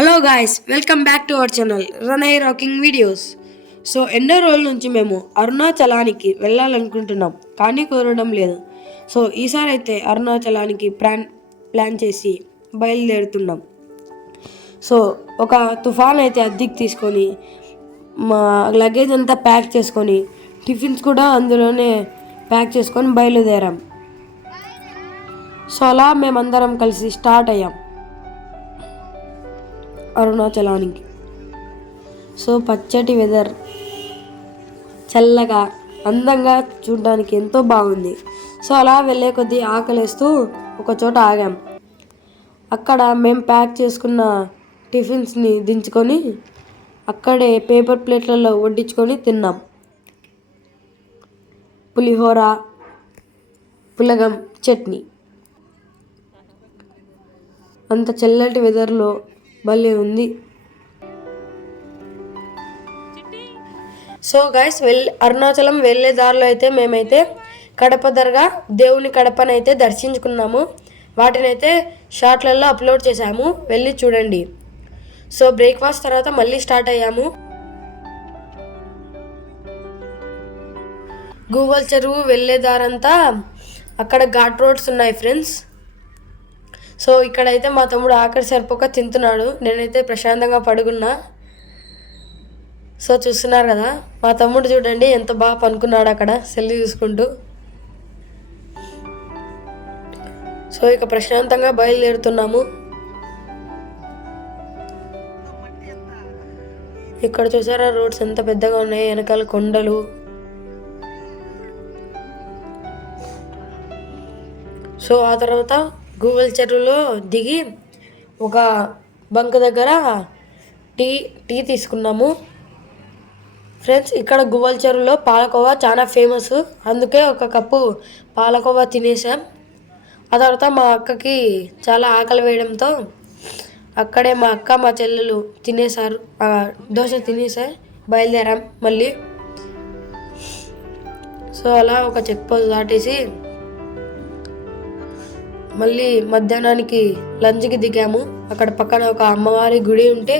Hello guys, welcome back to our channel రనై rocking videos. So ఎన్నో రోజుల నుంచి మేము అరుణాచలానికి వెళ్ళాలనుకుంటున్నాం, కానీ కుదరడం లేదు. సో ఈసారి అయితే అరుణాచలానికి ప్లాన్ చేసి బయలుదేరుతున్నాం. సో ఒక తుఫాన్ అయితే అద్దెకి తీసుకొని మా లగేజ్ అంతా ప్యాక్ చేసుకొని టిఫిన్స్ కూడా అందులోనే ప్యాక్ చేసుకొని బయలుదేరాం. సో అలా మేమందరం కలిసి స్టార్ట్ అయ్యాం అరుణాచలానికి. సో పచ్చటి వెదర్, చల్లగా అందంగా చూడడానికి ఎంతో బాగుంది. సో అలా వెళ్ళే కొద్దీ ఆకలేస్తూ ఒక చోట ఆగాం. అక్కడ మేము ప్యాక్ చేసుకున్న టిఫిన్స్ని దించుకొని అక్కడే పేపర్ ప్లేట్లలో వడ్డించుకొని తిన్నాం. పులిహోర, పులగం, చట్నీ. అంత చల్లటి వెదర్లో భలే ఉంది. సో గైస్, అరుణాచలం వెళ్ళే దారిలో అయితే మేమైతే కడప దర్గా, దేవుని కడపనైతే దర్శించుకున్నాము. వాటినైతే షార్ట్లలో అప్లోడ్ చేశాము, వెళ్ళి చూడండి. సో బ్రేక్ఫాస్ట్ తర్వాత మళ్ళీ స్టార్ట్ అయ్యాము. గూగల్ చెరువు వెళ్ళే దారంతా అక్కడ ఘాట్ రోడ్స్ ఉన్నాయి ఫ్రెండ్స్. సో ఇక్కడైతే మా తమ్ముడు ఆఖరి సరిపోక తింటున్నాడు, నేనైతే ప్రశాంతంగా పడుకున్నా. సో చూస్తున్నారు కదా, మా తమ్ముడు చూడండి ఎంత బాగా పనుకున్నాడు అక్కడ సెల్ చూసుకుంటూ. సో ఇక ప్రశాంతంగా బయలుదేరుతున్నాము. ఇక్కడ చూసారా రోడ్స్ ఎంత పెద్దగా ఉన్నాయి, వెనకాల కొండలు. సో ఆ తర్వాత గూగల్ చెరువులో దిగి ఒక బంక్ దగ్గర టీ తీసుకున్నాము ఫ్రెండ్స్. ఇక్కడ గూగల్ చెరువులో పాలకోవా చాలా ఫేమస్, అందుకే ఒక కప్పు పాలకోవా తినేసాం. ఆ తర్వాత మా అక్కకి చాలా ఆకలి వేయడంతో అక్కడే మా అక్క మా చెల్లెలు తినేసారు, దోశ తినేసా బయలుదేరాం మళ్ళీ. సో అలా ఒక చెక్ పోస్ట్ దాటేసి మళ్ళీ మధ్యాహ్నానికి లంచ్కి దిగాము. అక్కడ పక్కన ఒక అమ్మవారి గుడి ఉంటే,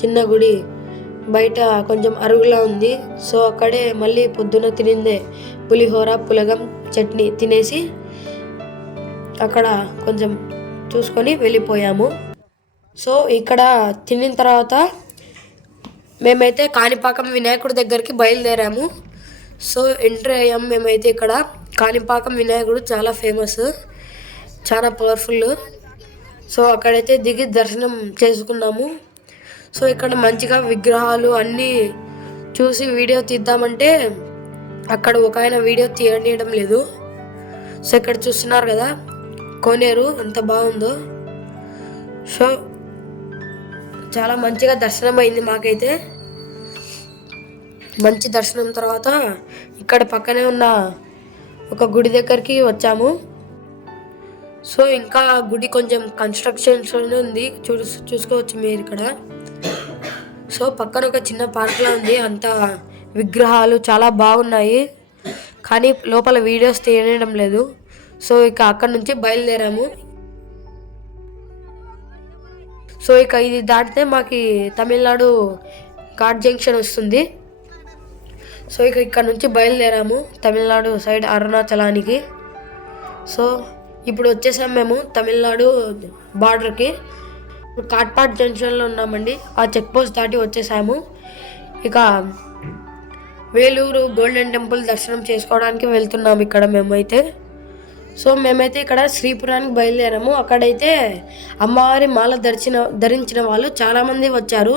చిన్న గుడి బయట కొంచెం అరుగులా ఉంది. సో అక్కడే మళ్ళీ పొద్దున తినిందే పులిహోర, పులగం, చట్నీ తినేసి అక్కడ కొంచెం చూసుకొని వెళ్ళిపోయాము. సో ఇక్కడ తినిన తర్వాత మేమైతే కాణిపాకం వినాయకుడి దగ్గరికి బయలుదేరాము. సో ఎంట్రీ అయ్యాము మేమైతే. ఇక్కడ కాణిపాకం వినాయకుడు చాలా ఫేమస్, చాలా పవర్ఫుల్. సో అక్కడైతే దిగి దర్శనం చేసుకున్నాము. సో ఇక్కడ మంచిగా విగ్రహాలు అన్నీ చూసి వీడియో తీద్దామంటే అక్కడ ఒక ఆయన వీడియో తీయడం లేదు. సో ఇక్కడ చూస్తున్నారు కదా కోనేరు ఎంత బాగుందో. సో చాలా మంచిగా దర్శనం అయింది మాకైతే. మంచి దర్శనం తర్వాత ఇక్కడ పక్కనే ఉన్న ఒక గుడి దగ్గరికి వచ్చాము. సో ఇంకా గుడి కొంచెం కన్స్ట్రక్షన్స్లోనే ఉంది, చూసుకోవచ్చు మీరు ఇక్కడ. సో పక్కన ఒక చిన్న పార్క్లా ఉంది, అంతా విగ్రహాలు చాలా బాగున్నాయి, కానీ లోపల వీడియోస్ తీయడం లేదు. సో ఇక అక్కడ నుంచి బయలుదేరాము. సో ఇక ఇది దాటితే మాకు తమిళనాడు ఘాట్ జంక్షన్ వస్తుంది. సో ఇక ఇక్కడ నుంచి బయలుదేరాము తమిళనాడు సైడ్ అరుణాచలానికి. సో ఇప్పుడు వచ్చేసాం మేము తమిళనాడు బార్డర్కి. కాట్పాడ్ జంక్షన్లో ఉన్నామండి, ఆ చెక్ పోస్ట్ దాటి వచ్చేసాము. ఇక వేలూరు గోల్డెన్ టెంపుల్ దర్శనం చేసుకోవడానికి వెళ్తున్నాము ఇక్కడ మేమైతే. సో మేమైతే ఇక్కడ శ్రీపురానికి బయలుదేరాము. అక్కడైతే అమ్మవారి మాల ధరించిన వాళ్ళు చాలామంది వచ్చారు.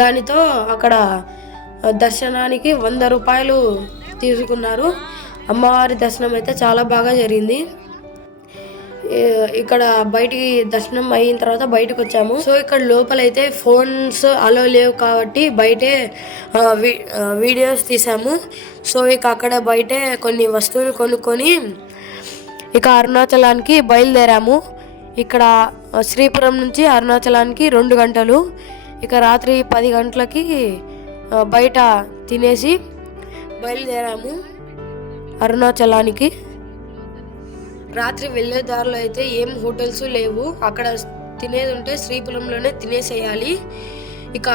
దానితో అక్కడ దర్శనానికి 100 రూపాయలు తీసుకున్నారు. అమ్మవారి దర్శనం అయితే చాలా బాగా జరిగింది. ఇక్కడ బయటికి దర్శనం అయిన తర్వాత బయటకు వచ్చాము. సో ఇక్కడ లోపలైతే ఫోన్స్ అలో లేవు కాబట్టి బయటే వీడియోస్ తీసాము. సో ఇక అక్కడ బయటే కొన్ని వస్తువులు కొనుక్కొని ఇక అరుణాచలానికి బయలుదేరాము. ఇక్కడ శ్రీపురం నుంచి అరుణాచలానికి 2 గంటలు. ఇక రాత్రి 10 గంటలకి బయట తినేసి బయలుదేరాము అరుణాచలానికి. రాత్రి వెళ్ళే దారిలో అయితే ఏం హోటల్స్ లేవు, అక్కడ తినేది ఉంటే శ్రీపురంలోనే తినేసేయాలి. ఇక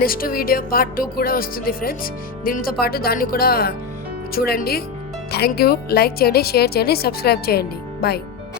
నెక్స్ట్ వీడియో పార్ట్ 2 కూడా వస్తుంది ఫ్రెండ్స్. దీనితో పాటు దాన్ని కూడా చూడండి. Thank you. లైక్ చేయండి, షేర్ చేయండి, సబ్స్క్రైబ్ చేయండి. బాయ్.